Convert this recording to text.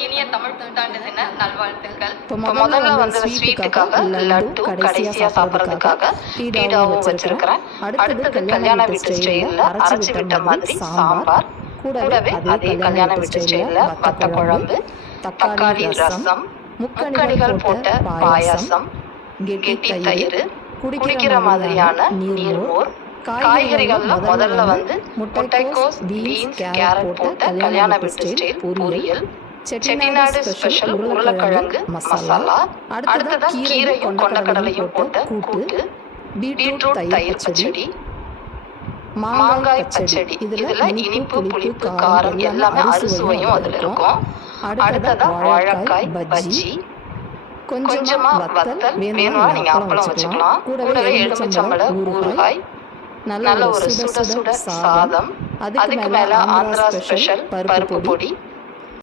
இனிய தமிழ் புத்தாண்டு தின நல்வாழ்த்துக்கள். இப்போ முதல்ல வந்து ஸ்வீட்டுக்காக லட்டு, கடைசியா சாப்பிட்றதுக்காக பீடாவும் வச்சிருக்கிறேன். அடுத்தது கல்யாண வீட்டு ஸ்டைலில் அரைச்சி விட்ட மாதிரி சாம்பார், கூடவே அதே கல்யாண வீட்டு ஸ்டைலில் வத்த குழம்பு, தக்காளி ரசம், முக்கணிகள் போட்ட பாயாசம், கெட்டி தயிர், குடிக்கிற மாதிரியான நீர்மோர், காய்கறிகள்ல முதல்ல வந்து முட்டைக்கோஸ், பீன்ஸ், கேரட் போட்ட கல்யாண வீட்டு ஸ்டைல் பொரியல், செட்டிநாடு ஸ்பெஷல் உருளைக்கிழங்கு மசாலா, அடுத்ததா கீரையும் கொண்டக்கடலையும் போட்ட கூட்டு, பீட்ரூட் தயிர் பச்சடி, மாங்காய் பச்சடி. இதுல இனிப்பு, புளிப்பு, காரம் எல்லாமே அறுசுவையும் அதுல இருக்கும். அடுத்ததா வாழைக்காய் பஜ்ஜி, கொஞ்சமா வத்தல், வேணும்னா நீங்க அப்பளம் வச்சுக்கலாம். கூடவே எலுமிச்சம்பழ ஊறுகாய், நல்ல ஒரு சுட சுட சாதம், அதுக்கு மேல ஆந்திரா ஸ்பெஷல் பருப்பு பொடி,